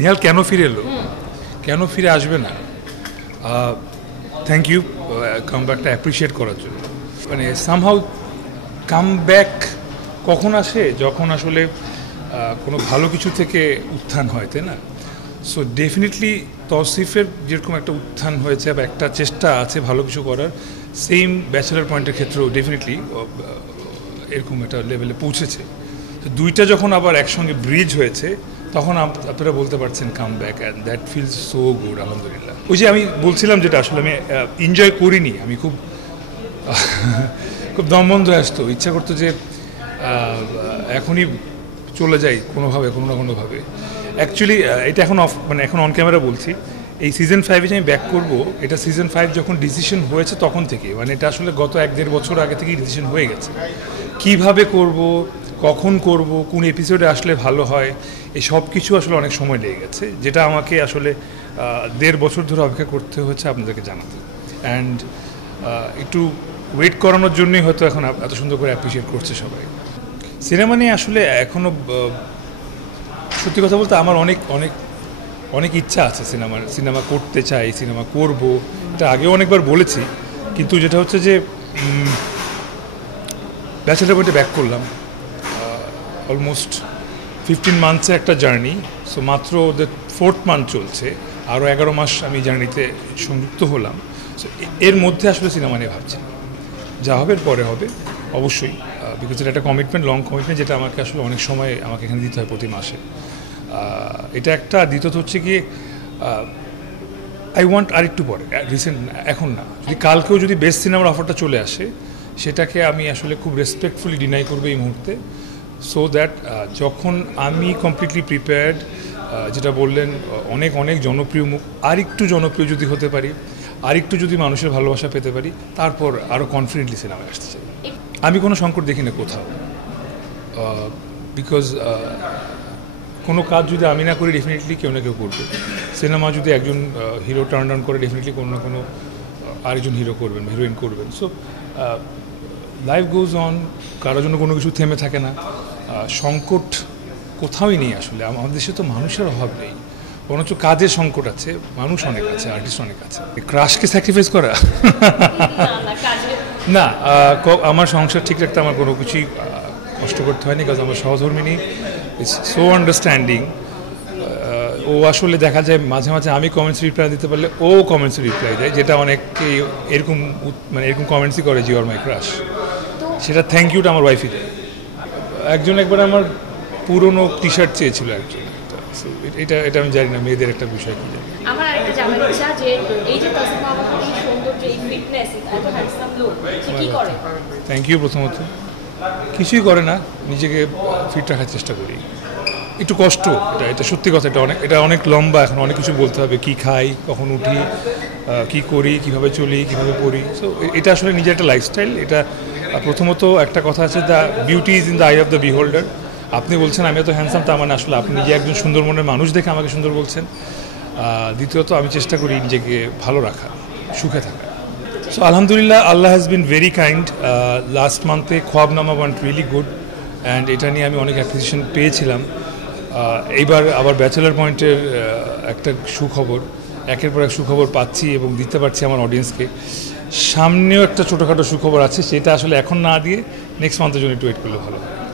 নেহাল কেন ফিরে এলো, কেন ফিরে আসবে না? থ্যাংক ইউ কামব্যাকটা অ্যাপ্রিসিয়েট করার জন্য। মানে সামহাউ কামব্যাক কখন আসে? যখন আসলে কোনো ভালো কিছু থেকে উত্থান হয়, তাই না? সো ডেফিনেটলি তৌসিফের যেরকম একটা উত্থান হয়েছে বা একটা চেষ্টা আছে ভালো কিছু করার, সেম ব্যাচেলার পয়েন্টের ক্ষেত্রেও ডেফিনেটলি এরকম একটা লেভেলে পৌঁছেছে। তো দুইটা যখন আবার একসঙ্গে ব্রিজ হয়েছে তখন আপনারা বলতে পারছেন come back, and that feels so good, আলহামদুলিল্লাহ। ওই যে আমি বলছিলাম যেটা আসলে আমি এনজয় করিনি, আমি খুব খুব দমবন্ধ হয়ে আসতো, ইচ্ছা করতো যে এখনই চলে যাই কোনোভাবে, কোনো না কোনোভাবে। অ্যাকচুয়ালি এটা এখন মানে এখন অন ক্যামেরা বলছি, এই সিজন 5 যে আমি ব্যাক করব, এটা সিজন 5 যখন ডিসিশন হয়েছে তখন থেকে, মানে এটা আসলে গত 1-1.5 বছর আগে থেকেই ডিসিশন হয়ে গেছে। কিভাবে করব, কখন করব, কোন এপিসোডে আসলে ভালো হয়, এই সব কিছু আসলে অনেক সময় লেগে গেছে, যেটা আমাকে আসলে 1.5 বছর ধরে অপেক্ষা করতে হচ্ছে আপনাদেরকে জানাতে। অ্যান্ড একটু ওয়েট করানোর জন্যই হয়তো এখন এত সুন্দর করে অ্যাপ্রিসিয়েট করছে সবাই। সিনেমা নিয়ে আসলে এখনও সত্যি কথা বলতে আমার অনেক অনেক অনেক ইচ্ছা আছে, সিনেমা করতে চাই, সিনেমা করব, এটা আগেও অনেকবার বলেছি। কিন্তু যেটা হচ্ছে যে ব্যাচেলার পয়েন্টে ব্যাক করলাম, অলমোস্ট 15 মান্থসের একটা জার্নি। সো মাত্র ওদের 4th মান্থ চলছে, আরও 11 মাস আমি জার্নিতে সংযুক্ত হলাম। সো এর মধ্যে আসলে সিনেমা নিয়ে ভাবছি, যা হবে পরে হবে অবশ্যই, বিকজ এটা একটা কমিটমেন্ট, লং কমিটমেন্ট, যেটা আমাকে আসলে অনেক সময় আমাকে এখানে দিতে হয় প্রতি মাসে। এটা একটা। দ্বিতীয়ত হচ্ছে গিয়ে আই ওয়ান্ট আরেকটু পরে, রিসেন্ট, এখন না, যদি কালকেও যদি বেস্ট সিনেমার অফারটা চলে আসে, সেটাকে আমি আসলে খুব রেসপেক্টফুলি ডিনাই করবো এই মুহূর্তে, সো দ্যাট যখন আমি কমপ্লিটলি প্রিপেয়ার্ড, যেটা বললেন অনেক অনেক জনপ্রিয় মুখ, আরেকটু জনপ্রিয় যদি হতে পারি, আরেকটু যদি মানুষের ভালোবাসা পেতে পারি, তারপর আরও কনফিডেন্টলি সিনেমায় আসতে চাই। আমি কোনো সংকট দেখি না কোথাও, বিকজ কোনো কাজ যদি আমি না করি ডেফিনেটলি কেউ না কেউ করবে। সিনেমা যদি একজন হিরো টার্ন ডাউন করে, ডেফিনেটলি কোনো না কোনো আরেকজন হিরো করবেন, হিরোইন করবেন। সো লাইফ গোজ অন, কারোর জন্য কোনো কিছু থেমে থাকে না। সংকট কোথাওই নেই আসলে, আমাদের দেশে তো মানুষের অভাব নেই, বরঞ্চ কাজের সংকট আছে, মানুষ অনেক আছে, আর্টিস্ট অনেক আছে। ক্রাশকে স্যাক্রিফাইস করা না, আমার সংসার ঠিক রাখতে আমার কোনো কিছুই কষ্ট করতে হয়নি, কাজ আমার সহধর্মিনী ইজ সো আন্ডারস্ট্যান্ডিং। ও আসলে দেখা যায় মাঝে মাঝে আমি কমেন্টস রিপ্লাই দিতে পারলে ও কমেন্টস রিপ্লাই দেয়, যেটা অনেককে এরকম মানে এরকম কমেন্টসই করে যে ইউ আর মাই ক্রাশ, সেটা থ্যাংক ইউটা আমার ওয়াইফই দেয়। একজন একবার আমার পুরনো টি শার্ট চেয়েছিল একজন, এটা এটা আমি জানি না মেয়েদের একটা বিষয় কি জানি। আমার আরেকটা জানার ইচ্ছা যে এই যে তাসিফ মাহমুদের এই সৌন্দর্য, এই ফিটনেস, এত হ্যান্ডসাম লুক, সে কি করে? Thank you. প্রথমত কিছুই করে না, নিজেকে ফিট রাখার চেষ্টা করি, একটু কষ্ট, এটা সত্যি কথা, এটা অনেক লম্বা, এখন অনেক কিছু বলতে হবে, কি খাই, কখন উঠি, কি করি, কিভাবে চলি, কিভাবে পড়ি। সো এটা আসলে নিজের একটা লাইফস্টাইল। এটা প্রথমত একটা কথা আছে, the beauty is in the I of the বিহোল্ডার। আপনি বলছেন আমি এত হ্যান্ডসাম, তার মানে আসলে আপনি নিজে একজন সুন্দর মনের মানুষ দেখে আমাকে সুন্দর বলছেন। দ্বিতীয়ত আমি চেষ্টা করি নিজেকে ভালো রাখা, সুখে থাকা। সো আলহামদুলিল্লাহ, Allah has been very kind. Last মান্থে Khoabnama went really good, and এটা নিয়ে আমি অনেক অ্যাপ্রিসিয়েশন পেয়েছিলাম। এইবার আবার ব্যাচেলার পয়েন্টের একটা সুখবর, একের পর এক সুখবর পাচ্ছি এবং দিতে পারছি আমার অডিয়েন্সকে। সামনেও একটা ছোটোখাটো সুখবর আছে, সেটা আসলে এখন না দিয়ে নেক্সট মান্থের জন্য একটু ওয়েট করলে ভালো হয়।